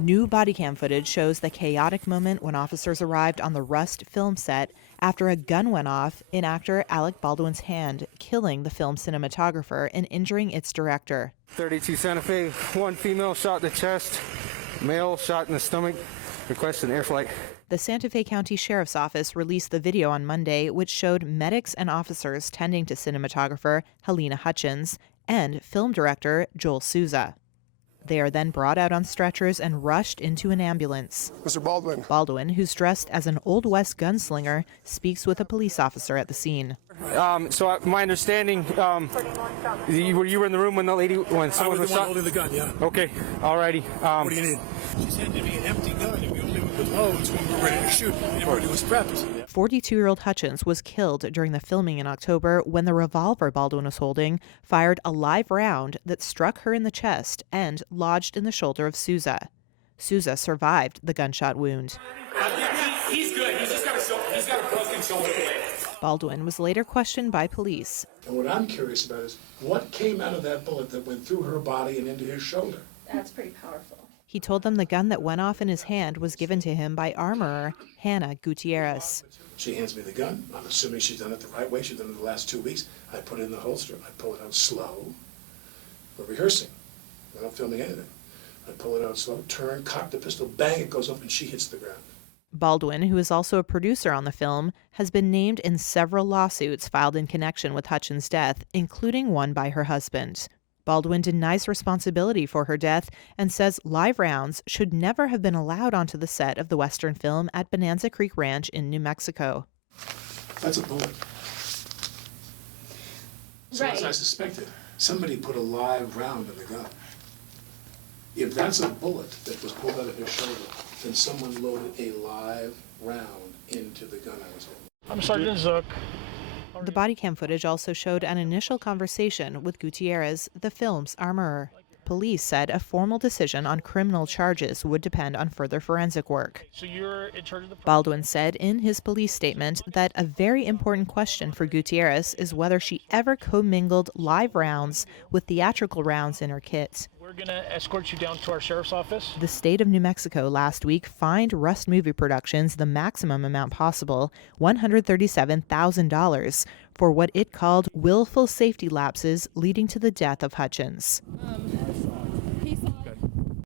New body cam footage shows the chaotic moment when officers arrived on the Rust film set after a gun went off in actor Alec Baldwin's hand, killing the film cinematographer and injuring its director. 32 Santa Fe, one female shot in the chest, male shot in the stomach, requesting air flight. The Santa Fe County Sheriff's Office released the video on Monday, which showed medics and officers tending to cinematographer Helena Hutchins and film director Joel Souza. They are then brought out on stretchers and rushed into an ambulance. Mr. Baldwin. Baldwin, who's dressed as an Old West gunslinger, speaks with a police officer at the scene. So my understanding, you were in the room when someone was shot? Holding the gun, yeah. Okay, alrighty. What do you need? She said to me an empty gun, and we only with loads when we were ready to shoot, and everybody was prepped. 42-year-old Hutchins was killed during the filming in October when the revolver Baldwin was holding fired a live round that struck her in the chest and lodged in the shoulder of Souza. Souza survived the gunshot wound. He's good. He's got a broken shoulder blade. Baldwin was later questioned by police. And what I'm curious about is what came out of that bullet that went through her body and into his shoulder? That's pretty powerful. He told them the gun that went off in his hand was given to him by armorer Hannah Gutierrez. She hands me the gun. I'm assuming she's done it the right way. She's done it the last 2 weeks. I put it in the holster. I pull it out slow. We're rehearsing. We're not filming anything. I pull it out slow, turn, cock the pistol, bang, it goes up, and she hits the ground. Baldwin, who is also a producer on the film, has been named in several lawsuits filed in connection with Hutchins' death, including one by her husband. Baldwin denies responsibility for her death and says live rounds should never have been allowed onto the set of the Western film at Bonanza Creek Ranch in New Mexico. That's a bullet. So as I suspected, somebody put a live round in the gun. If that's a bullet that was pulled out of his shoulder, then someone loaded a live round into the gun I was holding. I'm Sergeant Zook. The body cam footage also showed an initial conversation with Gutierrez, the film's armorer. Police said a formal decision on criminal charges would depend on further forensic work. So you're in charge of the... Baldwin said in his police statement that a very important question for Gutierrez is whether she ever commingled live rounds with theatrical rounds in her kit. We're going to escort you down to our sheriff's office. The state of New Mexico last week fined Rust Movie Productions the maximum amount possible, $137,000, for what it called willful safety lapses leading to the death of Hutchins.